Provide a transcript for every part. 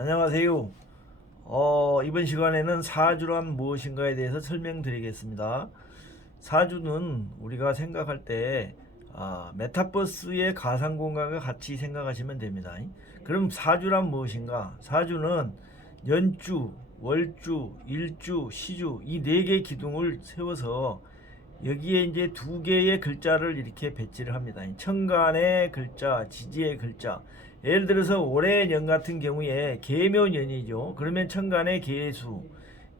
안녕하세요. 이번 시간에는 사주란 무엇인가에 대해서 설명드리겠습니다. 사주는 우리가 생각할 때 메타버스의 가상공간과 같이 생각하시면 됩니다. 그럼 사주란 무엇인가? 사주는 연주, 월주, 일주, 시주 이 네 개의 기둥을 세워서 여기에 이제 두 개의 글자를 이렇게 배치를 합니다. 천간의 글자, 지지의 글자. 예를 들어서 올해 년 같은 경우에 계묘년이죠. 그러면 천간의 계수,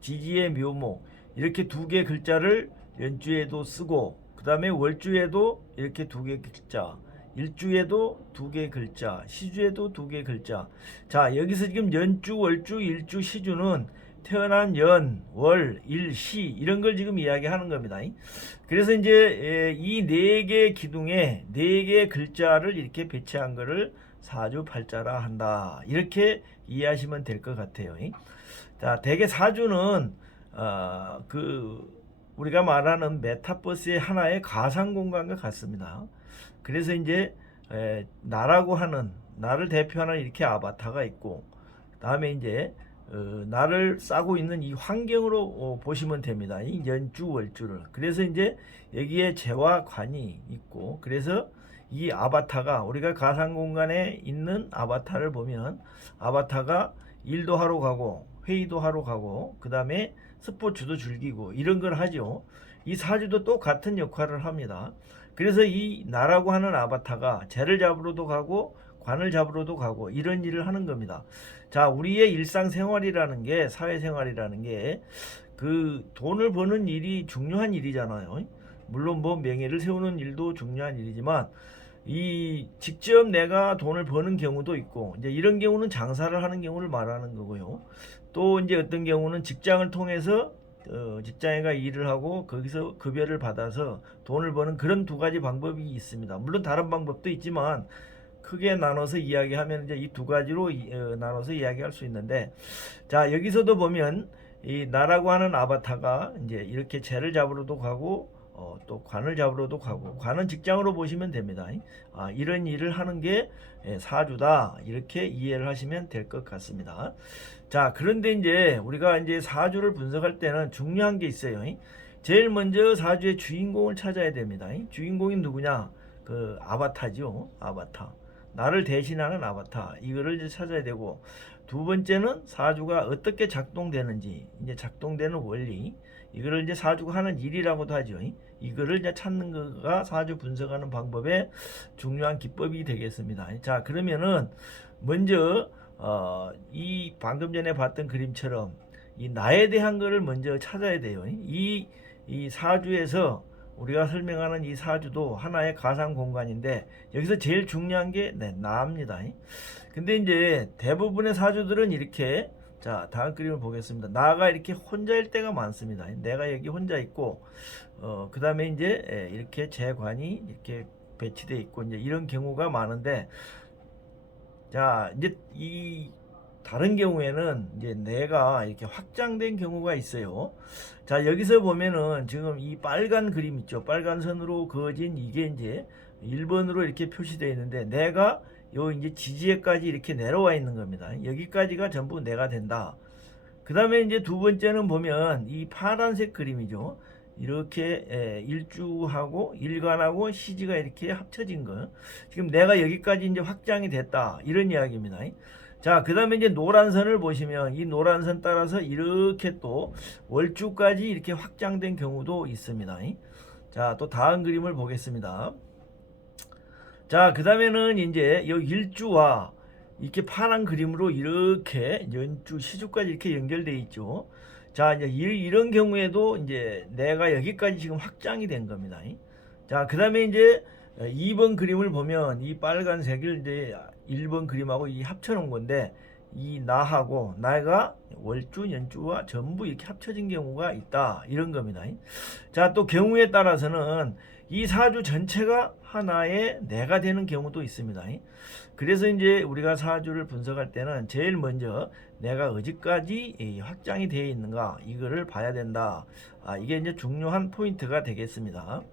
지지의 묘목 이렇게 두 개 글자를 연주에도 쓰고 그 다음에 월주에도 이렇게 두 개 글자, 일주에도 두 개 글자, 시주에도 두 개 글자. 자, 여기서 지금 연주, 월주, 일주, 시주는 태어난 연, 월, 일, 시 이런 걸 지금 이야기하는 겁니다. 그래서 이제 이 네 개 기둥에 네 개 글자를 이렇게 배치한 거를 사주팔자라 한다. 이렇게 이해하시면 될 것 같아요. 자, 대개 사주는 우리가 말하는 메타버스의 하나의 가상 공간과 같습니다. 그래서 이제 나라고 하는 나를 대표하는 이렇게 아바타가 있고, 다음에 이제 나를 싸고 있는 이 환경으로 보시면 됩니다. 이 연주 월주를. 그래서 이제 여기에 재와 관이 있고, 그래서 이 아바타가 우리가 가상 공간에 있는 아바타를 보면 아바타가 일도 하러 가고 회의도 하러 가고 그 다음에 스포츠도 즐기고 이런 걸 하죠. 이 사주도 똑같은 역할을 합니다. 그래서 이 나라고 하는 아바타가 재를 잡으러도 가고 관을 잡으러도 가고 이런 일을 하는 겁니다. 자, 우리의 일상생활이라는 게 사회생활이라는 게 그 돈을 버는 일이 중요한 일이잖아요. 물론 뭐 명예를 세우는 일도 중요한 일이지만 이 직접 내가 돈을 버는 경우도 있고 이제 이런 경우는 장사를 하는 경우를 말하는 거고요. 또 이제 어떤 경우는 직장을 통해서 직장에가 일을 하고 거기서 급여를 받아서 돈을 버는 그런 두 가지 방법이 있습니다. 물론 다른 방법도 있지만 크게 나눠서 이야기하면 이제 이 두 가지로 나눠서 이야기할 수 있는데, 자, 여기서도 보면 이 나라고 하는 아바타가 이제 이렇게 재를 잡으러도 가고 또 관을 잡으러도 가고, 관은 직장으로 보시면 됩니다. 이런 일을 하는 게 사주다, 이렇게 이해를 하시면 될 것 같습니다. 자, 그런데 이제 우리가 이제 사주를 분석할 때는 중요한 게 있어요. 제일 먼저 사주의 주인공을 찾아야 됩니다. 주인공이 누구냐? 그 아바타죠. 아바타. 나를 대신하는 아바타. 이거를 이제 찾아야 되고, 두 번째는 사주가 어떻게 작동되는지, 이제 작동되는 원리, 이거를 이제 사주가 하는 일이라고도 하죠. 이거를 이제 찾는 거가 사주 분석하는 방법의 중요한 기법이 되겠습니다. 자, 그러면은 먼저 이 방금 전에 봤던 그림처럼 이 나에 대한 거를 먼저 찾아야 돼요. 이 사주에서 우리가 설명하는 이 사주도 하나의 가상 공간인데 여기서 제일 중요한 게 나입니다. 근데 이제 대부분의 사주들은 이렇게, 자, 다음 그림을 보겠습니다. 나가 이렇게 혼자일 때가 많습니다. 내가 여기 혼자 있고 그 다음에 이제 이렇게 재관이 이렇게 배치되어 있고 이제 이런 경우가 많은데, 자, 이제 이 다른 경우에는 이제 내가 이렇게 확장된 경우가 있어요. 자, 여기서 보면은 지금 이 빨간 그림 있죠. 빨간 선으로 그어진 이게 이제 1번으로 이렇게 표시되어 있는데 내가 요 이제 지지에까지 이렇게 내려와 있는 겁니다. 여기까지가 전부 내가 된다. 그 다음에 이제 두 번째는 보면 이 파란색 그림이죠. 이렇게 일주하고 일간하고 시지가 이렇게 합쳐진 거. 지금 내가 여기까지 이제 확장이 됐다, 이런 이야기입니다. 자, 그 다음에 이제 노란 선을 보시면 이 노란 선 따라서 이렇게 또 월주까지 이렇게 확장된 경우도 있습니다. 자, 또 다음 그림을 보겠습니다. 자, 그 다음에는 이제 이 일주와 이렇게 파란 그림으로 이렇게 연주, 시주까지 이렇게 연결되어 있죠. 자, 이제 이런 경우에도 이제 내가 여기까지 지금 확장이 된 겁니다. 자, 그 다음에 이제 2번 그림을 보면 이 빨간색을 이제 1번 그림하고 이 합쳐놓은 건데, 이 나하고 나가 월주, 연주와 전부 이렇게 합쳐진 경우가 있다, 이런 겁니다. 자, 또 경우에 따라서는 이 사주 전체가 하나의 내가 되는 경우도 있습니다. 그래서 이제 우리가 사주를 분석할 때는 제일 먼저 내가 어디까지 확장이 되어 있는가, 이거를 봐야 된다. 이게 이제 중요한 포인트가 되겠습니다.